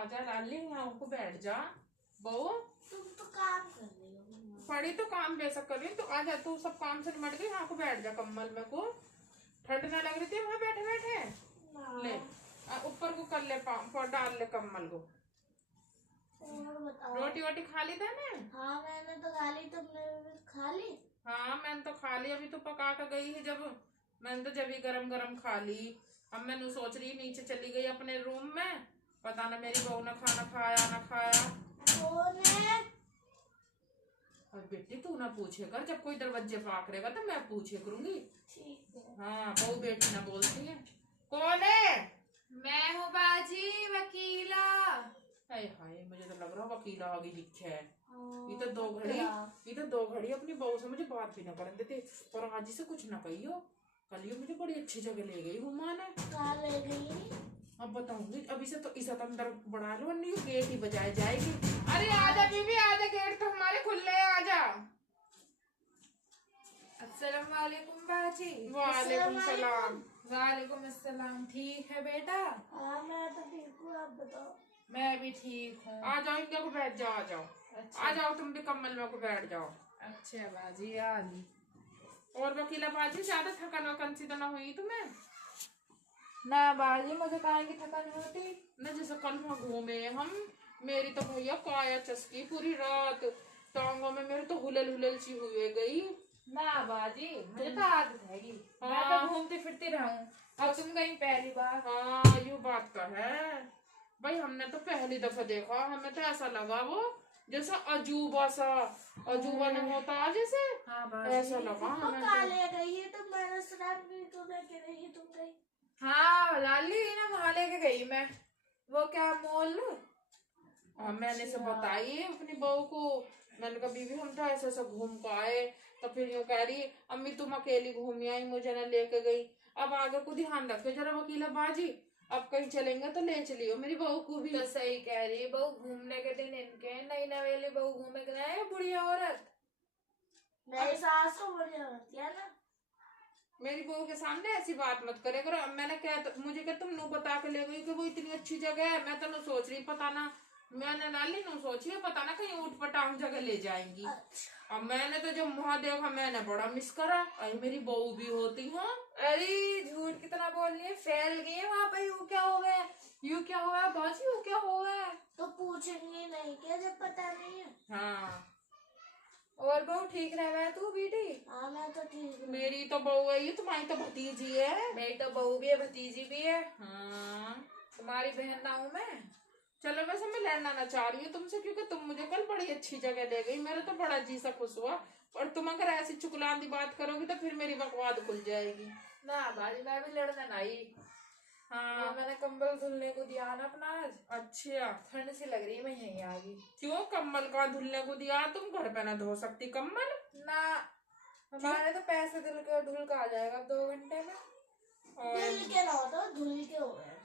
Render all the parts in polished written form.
आजा लाली, यहाँ को बैठ जा। बहू तुम तो काम कर रही हो। पड़ी तो काम बेशक कर रही हूँ, तो आजा, तू सब काम से निमट गई, यहाँ को बैठ जा कम्बल में को। ठंड ना लग रही थी वहाँ बैठे बैठे। ले ऊपर को कर ले, डाल ले कम्बल को। और बताओ, रोटी वोटी खा ली था ने? हाँ मैंने तो खा ली, तुमने भी खा ली? हाँ मैंने तो खा ली, अभी तो पका कर गई है जब, मैंने तो जब ही गरम गरम खा ली। अब मैं सोच रही नीचे चली गई अपने रूम में, पता ना मेरी बहू ने खाना खाया ना खाया। और बेटी तू ना पूछे कर, जब कोई दरवाजे पे आकरेगा तो मैं पूछे करूंगी। ठीक है। हाँ बहू बेटी ना बोलती है। कौन है? मैं हूँ बाजी, वकीला। हाय हाय, मुझे तो लग रहा वकीला आगे लिखे है। हाँ, ये तो दो घड़ी अपनी बहू से मुझे बात भी ना करने देते, और आज से कुछ ना कहियो। कल ये मुझे बड़ी अच्छी जगह ले गई घुमाने। कहाँ ले गई? अब बताऊंगी, अभी से तो इसे अंदर बढ़ा लो, नहीं गेट ही बजाए जाएगी। अरे आजा बीबी आजा, गेट तो हमारे खुले है, आजा। अस्सलाम वालेकुम बाजी। वालेकुम सलाम। वालेकुम अस्सलाम। ठीक है बेटा? हाँ मैं तो ठीक हूँ, आप बताओ। मैं भी ठीक हूँ। आ जाओ, इनके को बैठ जाओ, आ जाओ। अच्छा। आ जाओ तुम भी कम्बल में को बैठ जाओ। अच्छा बाजी आ गई। और वकीला बाजी ज्यादा थकन वकन सी तो ना हुई तुम्हें? ना बाजी, मुझे काहे की थकान होती। न जैसे कल वहाँ घूमे हम, मेरी तो भैया काया चस्की पूरी रात, टांगों में मेरे तो हुलल हुलल सी हुए गई। ना बाजी, मुझे तो आदत हैगी, मैं तो घूमती फिरती रहूं। अब तुम गई पहली बार। हाँ यू बात तो है भाई, हमने तो पहली दफा देखा, हमें तो ऐसा लगा वो जैसा अजूबा सा, अजूबा नहीं होता जैसे, हाँ बाजी। ऐसा लगा तो हमें कहाँ तो। ले गई है? तो मैंने सुना भी तुम्हें कह रही तुम गई। हाँ लाली ना वहाँ लेके गई मैं, वो क्या मॉल। मैंने सब बताई अपनी बहू को, मैंने कहा बीबी हम तो ऐसा ऐसा घूम के आए, तो फिर यूँ कह रही अम्मी तुम अकेली घूमी आई, मुझे ना लेके गई। अब आगे को ध्यान रखे जरा वकीला बाजी, अब कहीं चलेंगे तो ले चलियो मेरी बहू को भी। तो सही कह रही बहू, घूमने के दिन इनके नई नवेली बहू घूमे के ना बुढ़िया औरत। मेरी सास तो बढ़िया होती है ना। मेरी बहू के सामने ऐसी बात मत करे करो। मैंने क्या मुझे क्या तुम नु बता के ले गई कि वो इतनी अच्छी जगह है, मैं तो नु सोच रही पता ना, मैंने नाली नु सोची है पता ना कहीं ऊट पटांग जगह ले जाएंगी। अच्छा। अब मैंने तो जब वहां देखा मैंने बड़ा मिस करा, अरे मेरी बहू भी होती हूँ। अरे झूठ कितना बोल रही है, फैल गई है वहाँ पे। यू क्या हो गया, यू क्या हुआ बाजी, यू क्या हो गया? तो पूछेंगे नहीं क्या जब पता नहीं है? हाँ और बहू ठीक रह गया तू बेटी? हाँ मैं तो ठीक हूँ। मेरी तो बहू है, ये तुम्हारी तो भतीजी है। मेरी तो बहू भी है, भतीजी भी है। हाँ तुम्हारी बहन ना हूँ मैं? चलो वैसे मैं लड़ना ना चाह रही हूँ तुमसे, क्योंकि तुम मुझे कल बड़ी अच्छी जगह ले गई, मेरा तो बड़ा जी सा खुश हुआ। और तुम अगर ऐसी चुगलांदी बात करोगी तो फिर मेरी बकवाद खुल जाएगी। ना बाजी, मैं भी लड़ने ना आई। हाँ मैंने कंबल धुलने को दिया ना अपना आज, अच्छा। ठंड सी लग रही है, मैं यहीं आ गई। क्यों कम्बल का धुलने को दिया? तुम घर पे ना धो सकती कम्बल? ना हमारे तो पैसे धुल का आ जाएगा 2 घंटे में। धुल के ना हो तो धुल के हो गए।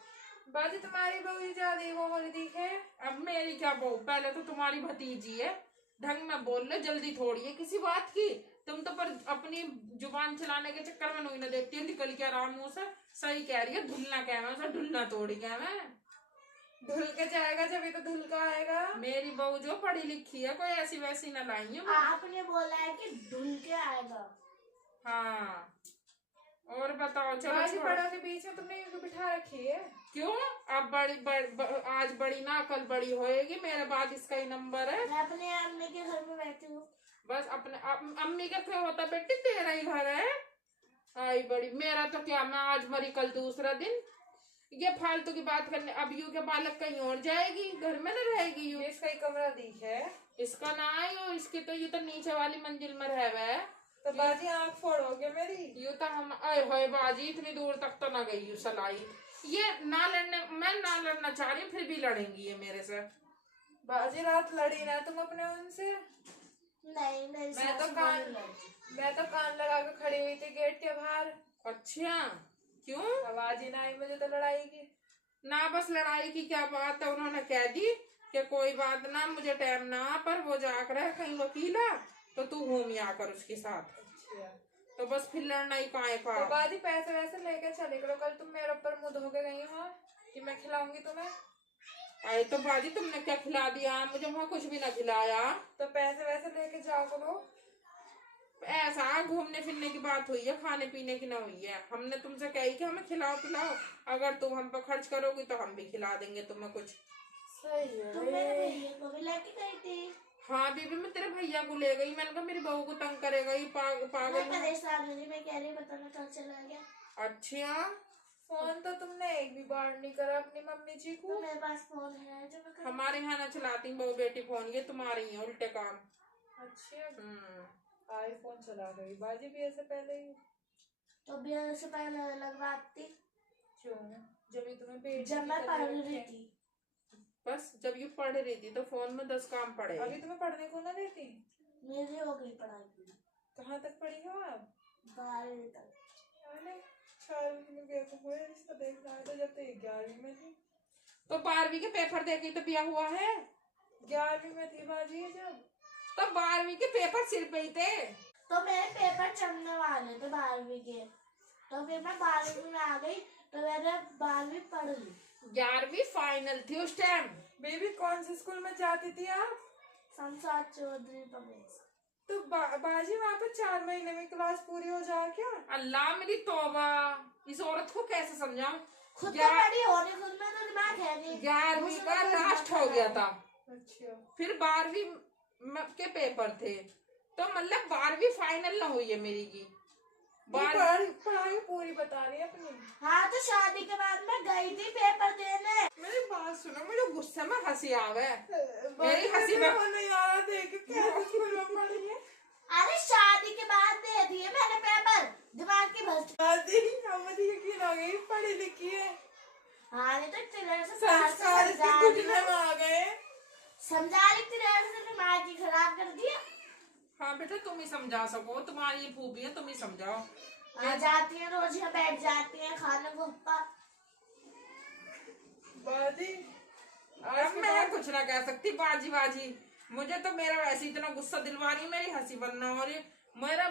बाजी तुम्हारी बहू ही ज्यादा वो वाली दिखे। अब मेरी क्या बहू, पहले तो तुम्हारी भतीजी है, ढंग में बोल ले, जल्दी थोड़ी है किसी बात की। तुम तो पर अपनी जुबान चलाने के चक्कर में नहीं ना देखती है, निकल के आराम मुंह से। सही कह रही है, धुलना क्या है उसे, ढुलना तोड़ी क्या मैं। धुल के जाएगा जब तो धुल का आएगा। मेरी बहू जो पढ़ी लिखी है, कोई ऐसी वैसी ना लाई है। आपने बोला है कि धुल के आएगा। हाँ और बताओ। चलो बाजी छोड़ो। बड़ों के बीच में तुमने इनको बिठा रखी है। क्यों? अब आज बड़ी ना कल बड़ी होएगी, मेरे बाद इसका ही नंबर है। मैं अपने अम्मी के घर में बैठी हूँ। बस अपने अम्मी का क्यों होता बेटी, तेरा ही घर है। आई बड़ी, मेरा तो क्या, मैं आज मरी कल दूसरा दिन। ये फालतू की बात करने, अब यू के बालक कहीं और जाएगी, घर में न रहेगी यू। इसका ही कमरा दिख है। इसका ना आयो, इसकी तो ये तो नीचे वाली मंजिल में रह है। तो बाजी आँख फोड़ोगे मेरी? यू तो हम आए होए बाजी, इतनी दूर तक तो ना गई यू सलाई। ये ना लड़ने, मैं ना लड़ना चाह रही हूँ, फिर भी लड़ेंगी ये मेरे से। बाजी रात लड़ी ना तुम अपने उनसे? नहीं मेरी मैं तो सास कान बड़ी लड़की। मैं तो कान लगा के खड़ी हुई थी गेट के बाहर। अच्छा क्यों? आवाज ही ना आई मुझे तो लड़ाई की। ना बस लड़ाई की क्या बात है, उन्होंने कह दी कि कोई बात ना, मुझे टाइम ना, पर वो जाकर है कहीं वकीला, तो तू घूम आकर उसके साथ। अच्छा तो बस फिर लड़ना ही काहे का। तो बाजी पैसे वैसे लेके चले करो, कल तुम मेरे ऊपर मुंह धो के गई हो कि मैं खिलाऊंगी तुम्हें। आए तो बाजी तुमने क्या खिला दिया? मुझे वहाँ कुछ भी ना खिलाया। तो पैसे वैसे लेके जाओ करो। ऐसा घूमने फिरने की बात हुई है, खाने पीने की ना हुई है। हमने तुमसे कही कि हमें खिलाओ पिलाओ, अगर तुम हम पर खर्च करोगी तो हम भी खिला देंगे तुम्हें कुछ। सही है। तुम मेरे भैया को भी लेके गई थी। हाँ बीबी, मैं तेरे भैया को ले गई। मैंने कहा मेरी बहू को तंग करेगा ये मैं पागल है। परेशान नहीं, मैं कह रही बताना कहाँ चला गया। अच्छा, फोन तो तुमने एक भी बार नहीं करा अपनी मम्मी जी तो को। मेरे पास फोन है जो मैं कर... हमारे यहाँ ना चलाती बहू बेटी फोन, ये तुम्हारी है उल्टे काम। अच्छा, आईफोन चला गई बाजी भी ऐसे पहले ही। तो ब्याह से पहले अलग बात थी, क्यों? जब भी तुम्हें पेट जब की मैं पढ़ तकलीफ रही है। थी। बस जब ये पढ़ रही थी तो फोन में 10 काम पड़े। अभी तुम्हें पढ़ने को ना देती? मेरी हो गई पढ़ाई पूरी, कहाँ तक पढ़ी हो आप? 12वीं तक। अरे 6वीं में कैसे हुए रिश्ता देखना है? तो जब तो 11वीं में थी। तो 12वीं के पेपर देके तो ब्याह हुआ है। 11वीं में थी बाजी जब। तो 12वीं के पेपर सिर पे ही थे। तो मेरे पेपर चलने वाले थे 12वीं के, तो फिर मैं 12वीं में आ गई, तो मैंने 12वीं पढ़ ली। 11वीं फाइनल थी उस टाइम। बेबी कौन से स्कूल में जाती थी आप? संसार चौधरी पब्लिक। तो बाजी वहाँ पे 4 महीने में क्लास पूरी हो जाए क्या? अल्लाह मेरी तौबा, इस औरत को कैसे समझाऊं? खुद तो ग्या- बड़ी होने, खुद में तो दिमाग है नहीं। 11वीं का मुझे तो लास्ट दिमाग हो गया खराब था, अच्छा। फिर 12वीं के पेपर थे, तो मतलब 12वीं फाइनल ना हुई है मेरी की। पढ़ाई पूरी बता रही है अपनी। हाँ, तो शादी के बाद मैं गई थी पेपर देने। मेरी बात सुनो, मुझे गुस्से में हंसी आवे। मेरी हंसी में नहीं आ रहा देख कैसे स्कूल में पढ़ी है। अरे शादी के बाद दे दिए मैंने पेपर, दिमाग की भ्रष्ट। बाजी हमें यकीन आ गई पढ़ी लिखी है। हाँ, नहीं तो तेरे से संस्कार इसके समझा घुटने में आ गए। समझा ली, तेरे से दिमाग की खराब कर दिया। हाँ बेटा, तुम ही समझा सको, तुम्हारी ये फूफी है, तुम ही समझाओ। आ जाती है रोज, यहाँ बैठ जाती है खाने को। बाजी अब मैं कुछ ना कह सकती। बाजी बाजी, मुझे तो मेरा वैसे इतना गुस्सा दिलवा रही, मेरी हंसी बनना हो रही।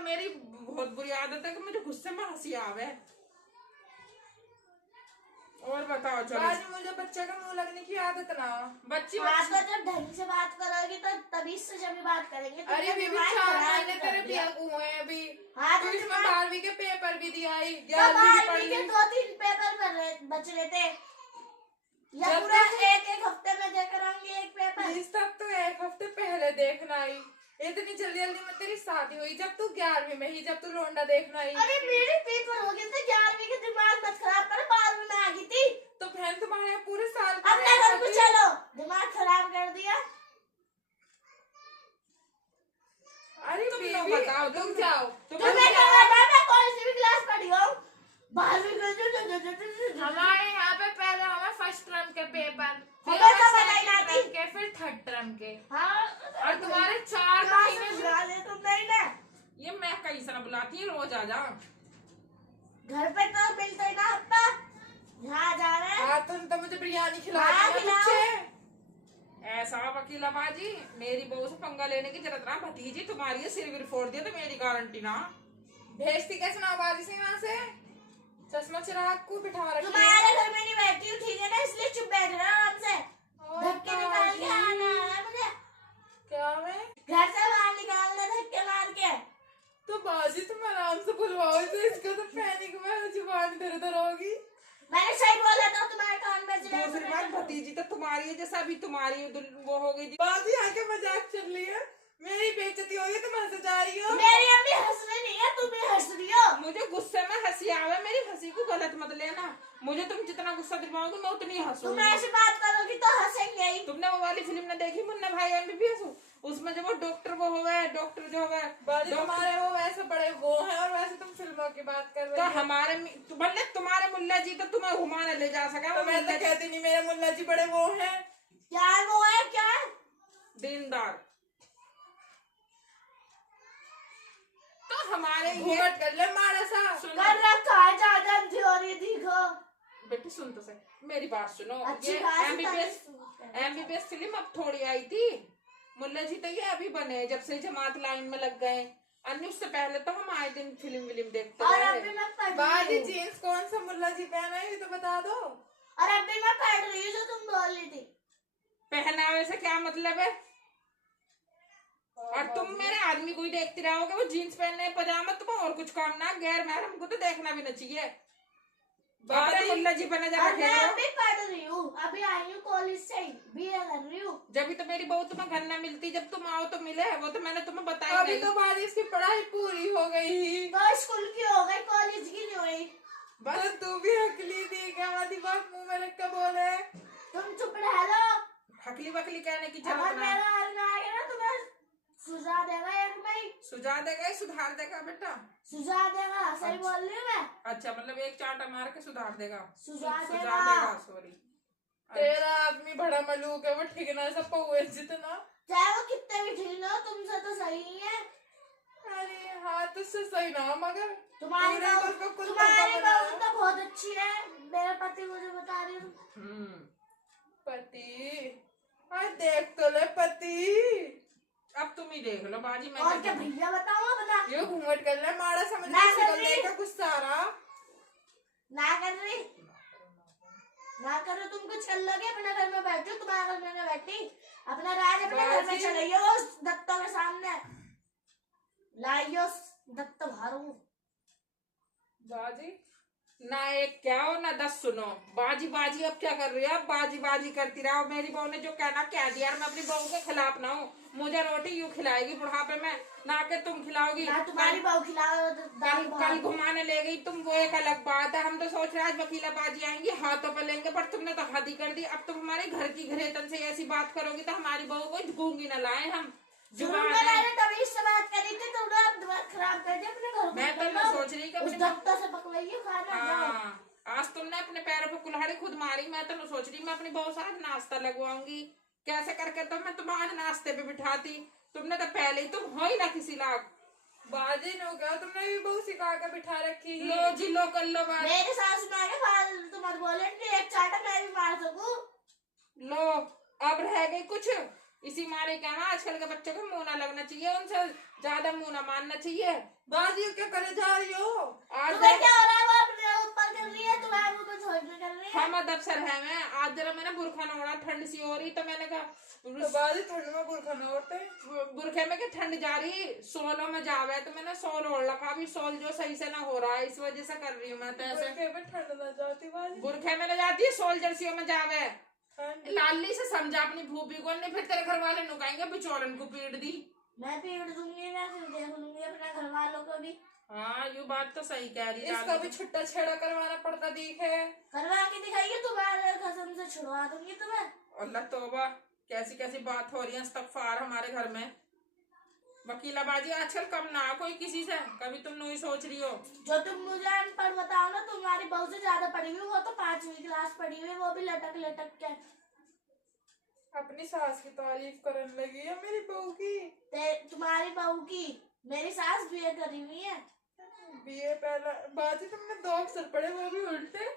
मेरी बहुत बुरी आदत है कि मुझे गुस्से में हंसी आवे। और बताओ चलो। बाजी मुझे बच्चे का मुंह लगने की आदत ना। बच्ची हाँ, तो जब ढंग से बात करोगी तो तभी से जब भी बात करेंगे तो अरे तेरा बेबी दिमाग 4 खराब महीने कर तेरे दिया। बिया को हुए हैं अभी। हाँ, तो तो इसमें दिमाग- 12वीं के पेपर भी दिया ही, तो 11वीं भी पढ़ 12वीं के ली। 2-3 पेपर बच रहे थे, या जब पूरा तक- एक हफ्ते में देकर आऊंगी एक पेपर। प्लीज तब तो 1 हफ्ते पहले देखना आई। इतनी जल्दी जल्दी में तेरी शादी हुई जब तू 11वीं में ही, जब तू लोंडा देखना आई। अरे मेरे पेपर हो गए थे 11वीं के, दिमाग मत खराब कर, 12वीं में आ गई थी। तो बहन तुम्हारे यहाँ पूरे साल अपने घर को चलो, दिमाग खराब कर दिया। अरे तुम बेबी लोग बताओ, तुम जाओ। तुम्हें क्या करना है? मैं कौन सी भी क्लास पढ़ी हूँ? 12वीं में हमारे यहाँ पे पहले हमें फर्स्ट टर्म के पेपर, फिर हमें तो हमें बताई ना second थी। term के, फिर 3rd टर्म के। हाँ, और तुम्हारे 4 महीने में बुला ले तुम। नहीं ना, ये मैं कहीं से ना बुलाती है, रोज आ जा। घर पे तो मिलते ही ना हफ्ता, यहाँ जा रहे हैं। हाँ तुम तो मुझे बिरयानी खिला हाँ, दी खिलाओ। बच्चे। ऐसा वकीलाबाजी, मेरी बहू से पंगा लेने की जरूरत ना। भतीजी तुम्हारी है, सिर विर फोड़ दिया तो मेरी गारंटी ना। भेजती कैसे ना बाजी से यहाँ से? चश्मा चिराग को बिठा रखी है। तुम्हारे घर में नहीं बैठी हूँ, ठीक है ना, इसलिए चुप बैठ रहा हूँ आराम से। और धक्के निकाल के आना है मुझे, क्या मैं? घर से बाहर निकालना धक्के मार के। तो बाजी तुम आराम से बुलवाओ इसे, इसका तो पैनिक में जुबान इधर उधर होगी। मैंने सही बोला था, तुम्हारे कान बज रहे हैं। दूसरी बात, भतीजी तो तुम्हारी है, जैसा अभी तुम्हारी वो हो गई। बाजी आके मजाक चल रही है, मेरी बेइज्जती हो गई, तुम हंस जा रही हो। मेरी अम्मी हंस रही नहीं है, तुम ही हंस रही हो। मुझे गुस्से में हंसी आवे, मेरी हंसी को गलत मत लेना। मुझे तुम जितना गुस्सा दिलवाओगे मैं उतनी तुम हंसूंगी। ऐसी बात करोगी तो हंसेंगे ही। तुमने वो वाली फिल्म ने देखी, मुन्ना भाई MBBS? उसमें जब वो डॉक्टर वो हो गए, डॉक्टर जो हो गए, बाजी तुम्हारे वो वैसे बड़े वो हैं और वैसे तुम फिल्मों की बात कर तो रही हो। हमारे मतलब तुम्हारे मुल्ला जी तो तुम्हें घुमाने ले जा सका। तो मैं तो कहती नहीं मेरे मुन्ना जी बड़े वो हैं। क्या है वो है, क्या है? दीनदार। तो हमारे ये घूंघट कर ले मारा सा। सुनो कर रखा है, ज्यादा थ्योरी दिखो। बेटी, सुन तो सही मेरी बात सुनो। अच्छी ये बात है, MBBS ताकि- MBBS फिल्म अब थोड़ी आई थी। मुल्ला जी तो ये अभी बने, जब से जमात लाइन में लग गए। अन्य उससे पहले तो हम आए दिन फिल्म देखते और रहे। अभी मैं पढ़ बाजी रही हूँ, जीन्स कौन सा मुल्ला जी पहना है ये तो बता दो। और अभी मैं पढ़ रही हूँ जो तुम बोल रही थी। पहनावे से क्या मतलब है? और तुम मेरे आदमी को ही देखती रहोगे, वो जीन्स पहनने पजामा, तुम्हें और कुछ काम ना, गैर महरम को तो देखना भी नहीं चाहिए। मुल्ला जी पर नजर और मैं रखेगा। अभी पढ़ रही हूँ, अभी आई हूँ कॉलेज से, बीए कर रही हूँ। जब भी तो मेरी बहू तुम्हें घर ना मिलती, जब तुम आओ तो मिले, वो तो मैंने तुम्हें बताया अभी नहीं। तो बाजी इसकी पढ़ाई पूरी हो गई। तो स्कूल की हो गई, कॉलेज की नहीं हुई। बस तो तू भी हकली थी क्या? हमारी बात मुंह में रख के बोले। तुम चुप रह लो। हकली बकली कहने की अगर जरूरत मेरा ना। हाल में आ गया ना तो मैं सुझा देगा एक नहीं, सुझा देगा, सुधार देगा बेटा। सुझा देगा, सही बोल रही हूँ मैं। अच्छा, मतलब एक चांटा मार के सुधार देगा। सुझा सुझा देगा। देगा, सॉरी। तेरा आदमी बड़ा मलूक है, वो ठीक ना सब पौए जितना। चाहे वो कितने भी ठीक हो, तुमसे तो सही ही है। अरे हाँ, तुझसे सही ना, मगर तुम्हारी तूने तो उसको बहू कुत्ता का बनाया। तो बहुत अच्छी है, मेरा पति मुझे बता रही हूँ। पति, हाँ देख तो ले पति। अब तुम ही देख लो बाजी, मैं और क्या भैया बताओ, बता। ये घूंघट कर ले, मारा समझ ना में कर रही। देखा गुस्सा आ रहा। ना कर रही, ना करो, तुम कुछ कर लोगे, अपने घर में बैठो, तुम्हारे घर में ना बैठी, अपना राज अपने घर में बाजी। चलाइयो, उस दत्तों के सामने लाइयो दत्त भारू। बाजी ना एक क्या हो ना 10 सुनो। बाजी बाजी अब क्या कर रही है? अब बाजी बाजी करती रहो। मेरी बहू ने जो कहना कह दिया, मैं अपनी बहू के खिलाफ ना हूँ। मुझे रोटी यूं खिलाएगी बुढ़ापे में, ना के तुम खिलाओगी। ना तुम्हारी बहू खिलाओ कल कल घुमाने ले गई तुम, वो एक अलग बात है। हम तो सोच रहे आज वकीला बाजी आएंगी, हाथों पे लेंगे, पर तुमने तो हद ही कर दी। अब तुम हमारे घर की घरेतन से ऐसी बात करोगी तो हमारी बहू को गूंगी न लाए हम। जुबान है। मैंने तभी इससे बात करी थी, तुमने अब दिमाग खराब कर दिया अपने घर को। मैं तो नहीं सोच रही कि उस अपनी दत्तों से पकवाइए खाना जाओ। हाँ, आज तुमने अपने पैरों पे कुल्हाड़ी खुद मारी। मैं तो नहीं सोच रही मैं अपनी बहू से आज नाश्ता लगवाऊंगी। कैसे करके तो मैं तुम्हें आज नाश्ते पे बिठाती। तुमने तो पहले ही, तुम हो ही ना किसी लायक। बाजी नो क्या, तुमने भी बहुत सिखा के बिठा रखी है। लो जी लो, कर लो बात। मेरे सास में आके फालतू मत बोले कि एक चाटा मैं भी मार सकूं। लो, अब रह गई कुछ। इसी मारे क्या ना, आजकल के बच्चों को मुंह ना लगना चाहिए, उनसे ज्यादा मुंह ना मानना चाहिए। बाजी क्या करे जा रही हो? आज तुम्हें क्या हो रहा है? वो अपने ऊपर कर रही है, तुम्हारे मुंह पे छोड़ कर रही है। हम अदब सर है। मैं आज जरा मैंने बुरखा न ओढ़ा, ठंड सी हो रही, तो मैंने कहा तो बाजी ठंड में बुरखा न ओढ़ते। बुरखे में क्या ठंड जा रही, सोलों में जावे, तो मैंने सोल ओढ़ रखा। अभी सोल जो सही से ना हो रहा है, इस वजह से कर रही हूँ मैं तो ऐसे। बुरखे में ठंड ना जाती बाजी। बुरखे में न जाती है, सोल जर्सियों में जावे। ठंड लाली से समझा अपनी भूपी को, नहीं फिर तेरे घर वाले नुकाएंगे बिचौलन को पीट दी। मैं पीट दूंगी, मैं फिर देख लूंगी अपने घर वालों को भी। हाँ, ये बात तो सही कह रही है। इसका भी छुट्टा छेड़ा करवाना पड़ता दिखे। करवा के दिखाइए, तुम्हारे कसम से छुड़वा दूंगी तुम्हें। अल्लाह तौबा, कैसी कैसी बात हो रही है। इस्तगफार हमारे घर में। वकीलाबाजी आजकल कम ना कोई किसी से, कभी तुम नहीं सोच रही हो। जो तुम मुझे अनपढ़ बताओ ना, तुम्हारी बहू से ज्यादा पढ़ी हुई, वो तो 5वीं क्लास पढ़ी हुई, वो भी लटक लटक के। अपनी सास की तारीफ करने लगी है मेरी बहू की। तुम्हारी बहू की, मेरी सास बीए करी हुई है। बीए पहला बाजी, तुमने 2 अक्षर पढ़े, वो भी उल्टे।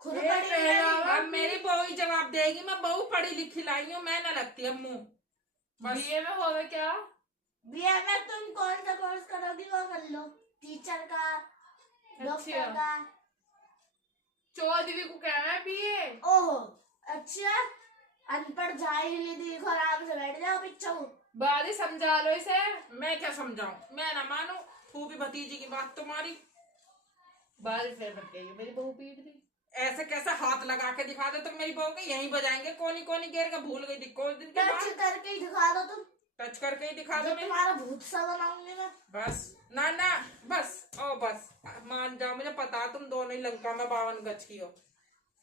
खुद ये पढ़ी हुई पहला है। अब मेरी बहू ही जवाब देगी। मैं बहू पढ़ी लिखी लाई हूँ, मैं ना लगती अब मुंह। बस। बीए में हो गए क्या? बीए में तुम कौन सा कोर्स करोगी वो कर लो, टीचर का, डॉक्टर का। चौधरी को कहना है बीए। ओहो, अच्छा, अनपढ़ जाहिल देखो, आराम से बैठ जाओ पिच्छू। बाजी समझा लो इसे। मैं क्या समझाऊं, मैं ना मानू। फूफी भतीजी की बात तुम्हारी। बाजी फिर मत गई, मेरी बहू पीट दी। ऐसे कैसे हाथ लगा के दिखा दो तुम मेरी बहू के, यहीं बजाएंगे। कोनी कोनी गेर का भूल गई थी कुछ दिन के टच बाद। करके ही दिखा दो तुम, टच करके ही दिखा दो जो मेरी। तुम्हारा भूत सा बनाऊंगी मैं। बस ना ना, बस ओ बस मान जाओ, मुझे पता तुम दोनों ही लंका में 52 गज की हो।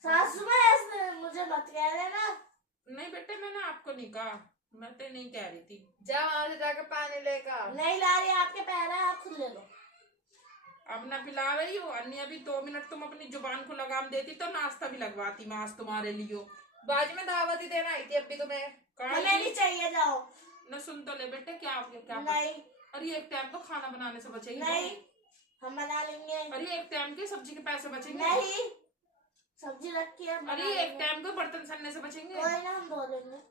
सासू में ऐसे मुझे मत कह देना। नहीं बेटे, मैंने आपको नहीं कहा, मैं तो नहीं कह रही थी। जा वहां से जाके पानी लेकर। नहीं ला रही, आपके पैर है, आप खुद ले लो। अब ना पिला रही हो अन्य, अभी 2 मिनट तुम अपनी जुबान को लगाम देती तो नाश्ता भी लगवाती मैं आज तुम्हारे लिए। बाजी में दावत ही देना आई थी अभी तुम्हें। हमें नहीं चाहिए, जाओ। न सुन तो ले बेटे, क्या आप क्या नहीं अरे एक टाइम तो खाना बनाने से बचेगी। नहीं, हम बना लेंगे। अरे एक टाइम के सब्जी के पैसे बचेंगे। नहीं, सब्जी रखी है, बना अरे एक लेंगे। टाइम को बर्तन सनने से बचेंगे। कोई ना, हम धो देंगे।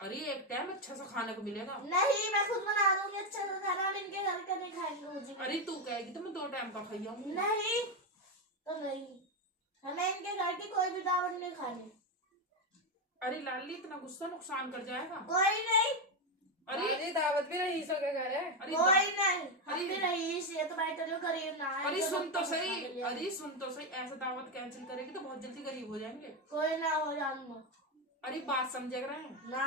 अरे एक टाइम अच्छा सा खाने को मिलेगा। नहीं, मैं खुद बना दूंगी अच्छा सा खाना, हम इनके घर का नहीं खाएंगे मुझे। अरे तू कहेगी तो मैं 2 टाइम का खाई आऊंगी। नहीं तो नहीं, हमें इनके घर की कोई भी दावत नहीं खानी। अरे लाली इतना गुस्सा नुकसान कर जाएगा। कोई नहीं, अरे बाजी दावत भी रईसों के घर है। अरे कोई नहीं, हम अरे- भी रईस ये तो बैठे जो गरीब ना है, अरे जो सुन तो सबको सही, खा लिया। अरे सुन तो सही, ऐसा दावत कैंसिल करेगी तो बहुत जल्दी गरीब हो जाएंगे। कोई ना हो जाऊंगा अरे बात समझ रहे हैं? ना।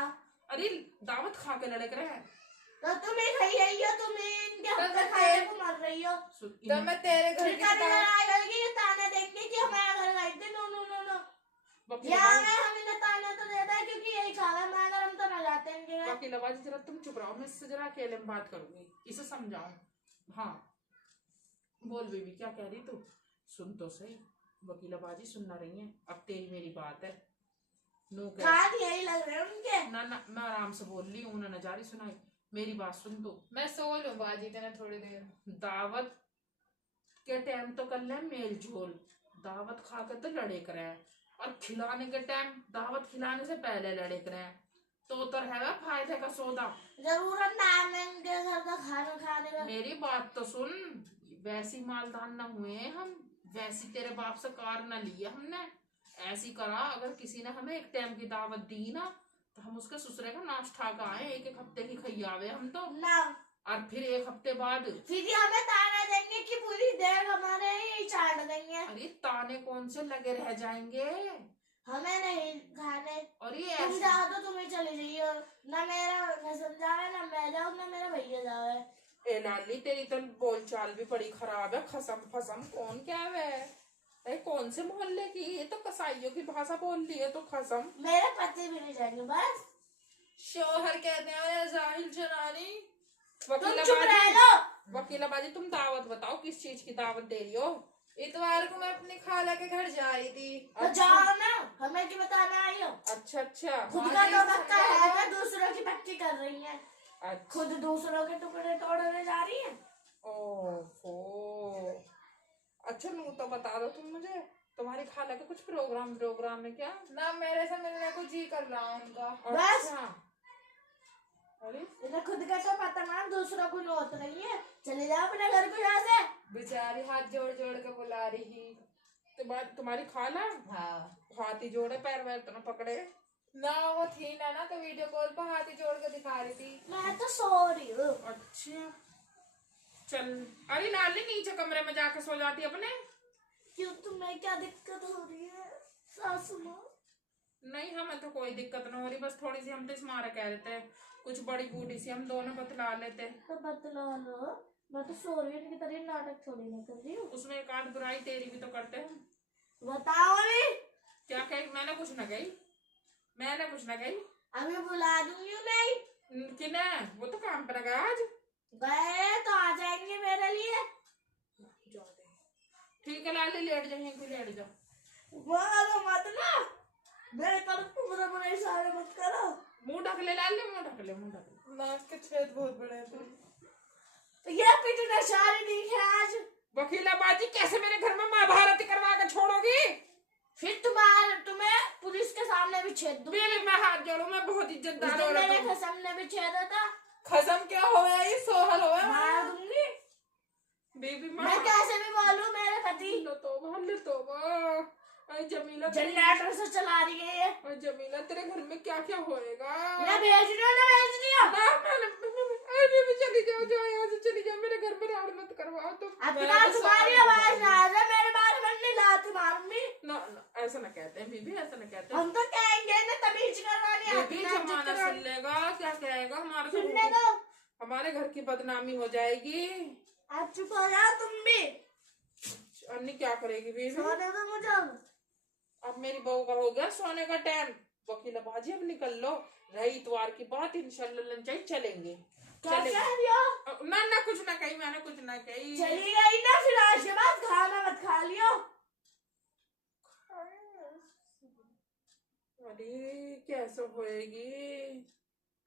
अरे दावत खा के लड़क रहे हैं। तो तुम ही खाई रही हो, तुम ही इनके तो हक मैं खाने तेरे- को मर रही हो। तो मैं तेरे घर फिर की कभी दावत- लड़ाई होगी, ये ताने देंगे कि हमारे घर गए थे। नो नो नो नो, वकील यहाँ आवाज- में हम इन्हें ताने तो देता है क्योंकि यही खा रहा है, मगर हम तो ना जाते इनके घर। वकील आवाज जरा तुम चुप रहो, मैं इससे जरा अकेले में बात करूंगी, इसे समझाऊं। हाँ बोल बेबी, क्या कह रही तू? सुन तो सही, वकील आवाजी सुनना रही है, अब तेरी मेरी बात है। नो कह खाद यही लग रहे हैं उनके। ना ना, मैं आराम से बोल रही हूँ, उन्होंने जारी सुनाई। मेरी बात सुन तू। मैं सो लूं बाजी तेने थोड़ी देर। दावत के टाइम तो कर ले मेल जोल, दावत खा के तो लड़े करे हैं, और खिलाने के टाइम दावत खिलाने से पहले लड़े करे हैं, तो है फायदे का सौदा। जरूरत ना है हमें इनके घर का खाना खाने का। मेरी बात तो सुन, वैसी मालदान न हुए हम, वैसी तेरे बाप से कार न लिए हमने। ऐसी करा, अगर किसी ने हमें एक टाइम की दावत दी ना, तो हम उसके ससुरे का नाश्ता का आए, एक एक हफ्ते की खैयावे हम तो, ना और फिर एक हफ्ते बाद फिर ये हमें ताने देंगे कि पूरी देर हमारे ही चाट देंगे। अरे ताने कौन से लगे रह जाएंगे। हमें नहीं खाने। और ये तुम ऐसे जाओ तो तुम ही चली जाइयो, ना मेरा कसम जावे, ना मैं जाऊँ, ना मेरा भैया जावे। ए लाली, तेरी तो बोलचाल भी बड़ी खराब है। खसम फसम कौन क्या है? अरे कौन से मोहल्ले की? ये तो कसाईयों की भाषा बोल रही है। तो खसम, मेरे पति भी नहीं जाएंगे बस। शोहर कहते हैं जाहिल जनानी। तुम वकील चुप रह लो। वकील बाजी, तुम दावत बताओ, किस चीज की दावत दे रही हो? इतवार को मैं अपनी खाला के घर जा रही थी। तो जाओ ना, हमें क्यों बताना आई हो? अच्छा अच्छा खुद का तो पक्का है ना, दूसरों की पक्की कर रही है। अच्छा। खुद दूसरों के टुकड़े तोड़ने जा रही है। ओहो, अच्छा नू तो बता दो तुम मुझे, तुम्हारी खाला का कुछ प्रोग्राम है क्या? ना मेरे से मिलने को जी कर रहा है उनका। बस। अच्छा। अरे इन्हें खुद का तो पता ना, दूसरों को नोट रही है। चले जाओ अपने घर को यहाँ से। बेचारी हाथ जोड़ जोड़ के बुला रही। तुम्हारी खाला हाँ हाथी जोड़े पैर वैर तो न पकड़े? ना, वो थी ना तो वीडियो कॉल पर हाथ ही जोड़ के दिखा रही थी। मैं तो सो रही हूँ। अच्छा चल। अरे लाली, नीचे कमरे में जाके सो जाती अपने। क्यों, तुम्हें क्या दिक्कत हो रही है सासू माँ? नहीं, हमें तो कोई दिक्कत नहीं हो रही, बस थोड़ी सी हम तो इस मारे कह रहे थे, कुछ बड़ी बूढ़ी सी हम दोनों बतला लेते। तो बतला लो, मैं तो सो रही हूँ, इनकी तरह नाटक थोड़ी ना कर रही हूँ। उसमें एक आध बुराई तेरी भी तो करते हैं। बताओ अभी। क्या कही? मैंने कुछ न कही, मैंने कुछ न कही। अभी बुला दूंगी नहीं। कि ना, वो तो काम पर गया आज। गए तो आ जाएंगे मेरे लिए। ठीक है लाली, लेट जाओ, यहीं पे लेट जाओ। बोलो मत ना, मेरे तरफ बुरे बुरे इशारे मत करो। मुंह ढक ले लाली, मुंह ढक ले, मुंह ढक ले। नाक के छेद बहुत बड़े थे। तो ये पिटने सारे दिखे आज। वकीला बाजी, कैसे मेरे घर में महाभारत करवा के छोड़ोगी? फिर तुम्हें पुलिस के सामने भी छेद दूंगी। बेबी मैं हाथ जोड़ू, मैं बहुत इज्जतदार उस दिन औरत मेरे हूँ। सामने भी छेदा था, खसम क्या हो गया, ये सोहल हो मार गया। दूंगी। बेबी मैं कैसे भी बोलूं, मेरे पति हल्ले तोबा। अरे जमीला, जनरेटर से चला रही है ये। अरे जमीला, तेरे घर में क्या क्या होएगा? ना भेज दियो, ना भेज दियो। अरे बेबी चली जाओ, जाओ यहाँ से चली जाओ, मेरे घर में राड़ मत करवाओ तुम। अब तुम्हारी आवाज ना आ जाए मेरे बारे में, नहीं लाती मारूंगी। ना ना, ऐसा ना कहते हैं बीबी, ऐसा ना कहते हैं। हम तो कहेंगे ना, तमीज करवानी आती बेबी ना, इज्जत जमाना करवानी। सुन लेगा, क्या कहेगा हमारे तो सुनने दो। हमारे घर की बदनामी हो जाएगी। आप चुप हो जाओ तुम भी। अन्नी क्या करेगी बेबी? सोने दो मुझे। अब मेरी बहू का हो गया सोने का टाइम। वकील बाजी अब निकल लो, रही इतवार की बात, इंशाल्लाह लंचाई चलेंगे। क्या कह रही हो? ना ना, कुछ ना कही, मैंने कुछ ना कही। चली गई ना, फिर आज के बाद खाना मत खा लियो। अरे कैसे होएगी?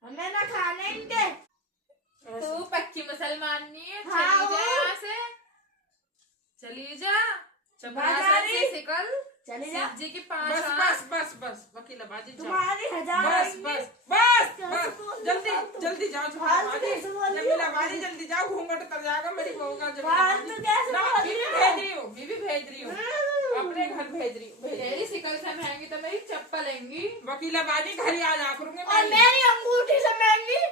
हमें ना खाने इनके। तू पक्की मुसलमान नहीं है। हाँ, चली जा वो। यहाँ से, चली जा। बाजारी। चपरासी से निकल। चली जा। शिव जी की 5 बस हाथ। बस बस बस वकील बाजी जाओ। तुम्हारी हजार बस आएंगी। बस बस कैसे बस, बोल रही जल्दी हो तुम? जल्दी जाओ फालतू कैसे बोल रही हो? जमीला बाजी जल्दी जाओ, घूंघट उतर जाएगा मेरी बहू का। जमीला फालतू बाजी, कैसे ना, बोल बीवी रही हो? भेज रही हूँ, बीवी भेज रही हूँ। अपने घर भेज रही तेरी शिकल से महंगी तो मेरी चप्पल लेंगी। वकीलाबाजी घर ही आ जा करूंगी और मेरी अंगूठी से महंगी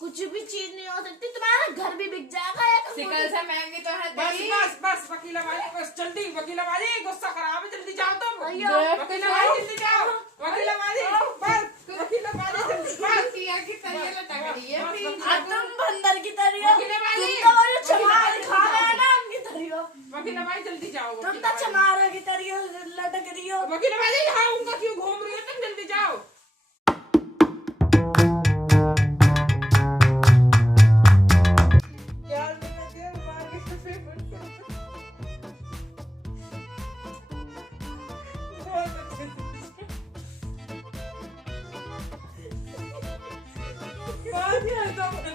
कुछ भी चीज नहीं हो सकती। तुम्हारा घर भी बिक जाएगा एक शिकल अंगूठी। से महंगी तो है बस तेरी। बस बस वकीलाबाजी बस जल्दी वकीलाबाजी गुस्सा खराब है जल्दी जाओ तुम अय्यो। वकीलाबाजी जल्दी जाओ वकीलाबाजी बस वकीलाबाजी जल्दी बस किया की तरिया लटक रही है बस, पीछे। अब तुम बंदर की तरह हो। वकीलाबाजी तुम तो वो जो चमार खा रहे हैं ना उनकी तरह हो। वकीलाबाजी जल्दी जाओ तुम तो चमारों की तरह लटक रही हो। वकीलाबाजी यहाँ उनका क्यों घूम रही है तुम जल्दी जाओ बहुत ही